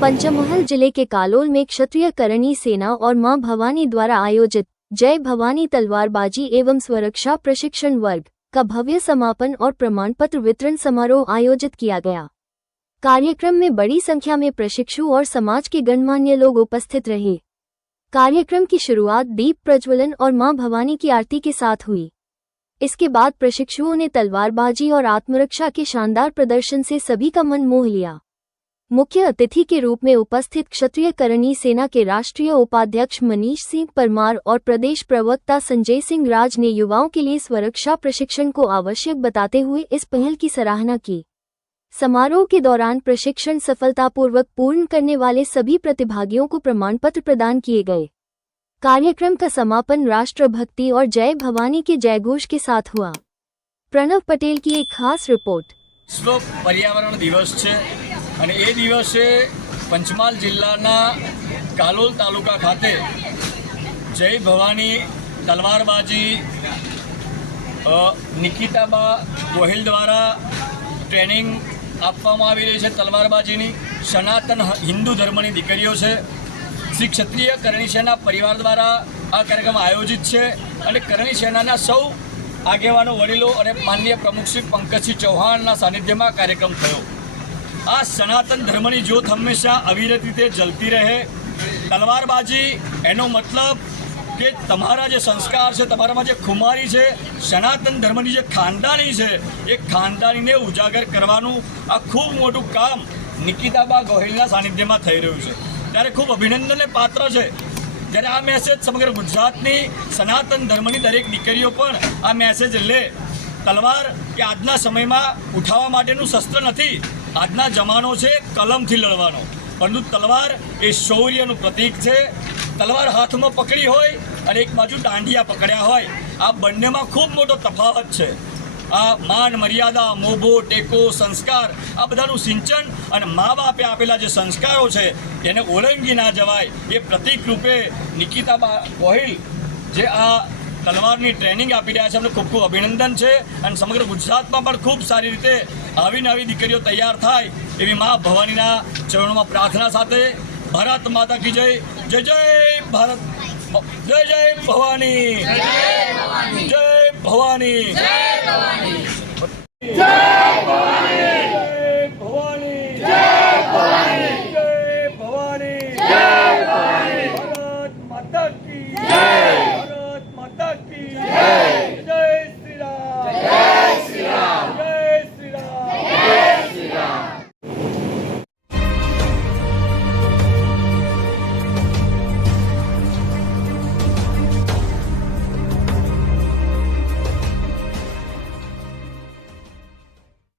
पंचमहल जिले के कालोल में क्षत्रिय करणी सेना और मां भवानी द्वारा आयोजित जय भवानी तलवारबाजी एवं स्वरक्षा प्रशिक्षण वर्ग का भव्य समापन और प्रमाण पत्र वितरण समारोह आयोजित किया गया। कार्यक्रम में बड़ी संख्या में प्रशिक्षु और समाज के गणमान्य लोग उपस्थित रहे। कार्यक्रम की शुरुआत दीप प्रज्वलन और मां भवानी की आरती के साथ हुई। इसके बाद प्रशिक्षुओं ने तलवारबाजी और आत्मरक्षा के शानदार प्रदर्शन से सभी का मन मोह लिया। मुख्य अतिथि के रूप में उपस्थित क्षत्रिय करणी सेना के राष्ट्रीय उपाध्यक्ष मनीष सिंह परमार और प्रदेश प्रवक्ता संजय सिंह राज ने युवाओं के लिए स्वरक्षा प्रशिक्षण को आवश्यक बताते हुए इस पहल की सराहना की। समारोह के दौरान प्रशिक्षण सफलतापूर्वक पूर्ण करने वाले सभी प्रतिभागियों को प्रमाण पत्र प्रदान किए गए। कार्यक्रम का समापन राष्ट्रभक्ति और जय भवानी के जयघोष के साथ हुआ। प्रणव पटेल की एक खास रिपोर्ट। विश्व पर्यावरण दिवस છે અને એ દિવસે પંચમહાલ જિલ્લાના કાલોલ તાલુકા ખાતે જય ભવાની તલવારબાજી નિકિતાબા ગોહિલ દ્વારા ટ્રેનિંગ આપવામાં આવી રહી છે। તલવારબાજીની સનાતન હિન્દુ ધર્મની દીકરીઓ છે। શ્રી ક્ષત્રિય કરણી સેના પરિવાર દ્વારા આ કાર્યક્રમ આયોજિત છે અને કરણી સેનાના સૌ આગેવાનો વડીલો અને માનનીય પ્રમુખ શ્રી પંકજસિંહ ચૌહાણના સાનિધ્યમાં કાર્યક્રમ થયો। આ સનાતન ધર્મની જ્યોત હંમેશા અવિરત રીતે જલતી રહે। તલવારબાજી એનો મતલબ કે તમારા જે સંસ્કાર છે, તમારામાં જે ખુમારી છે, સનાતન ધર્મની જે ખાનદાની છે, એ ખાનદાનીને ઉજાગર કરવાનું આ ખૂબ મોટું કામ નિકિતાબા ગોહિલના સાનિધ્યમાં થઈ રહ્યું છે। ત્યારે ખૂબ અભિનંદનને પાત્ર છે। જ્યારે આ મેસેજ સમગ્ર ગુજરાતની સનાતન ધર્મની દરેક દીકરીઓ પણ આ મેસેજ લે। તલવાર એ આજના સમયમાં ઉઠાવવા માટેનું શસ્ત્ર નથી। આજના જમાનો છે કલમથી લડવાનો, પરંતુ તલવાર એ શૌર્યનું પ્રતીક છે। તલવાર હાથમાં પકડી હોય અને એક બાજુ દાંડિયા પકડ્યા હોય, આ બંનેમાં ખૂબ મોટો તફાવત છે। આ માન મર્યાદા, મોભો, ટેકો, સંસ્કાર, આ બધાનું સિંચન અને મા બાપે આપેલા જે સંસ્કારો છે એને ઓળંગી ના જવાય એ પ્રતીક રૂપે નિકિતાબા ગોહિલ જે આ તલવારની ટ્રેનિંગ આપી રહ્યા છે, એમને ખૂબ ખૂબ અભિનંદન છે। અને સમગ્ર ગુજરાતમાં પણ ખૂબ સારી રીતે આવી નવી દીકરીઓ તૈયાર થાય એવી મા ભવાનીના ચરણોમાં પ્રાર્થના સાથે ભારત માતા કી જય। જય જય ભારત, જય જય ભવાની, જય ભવાની।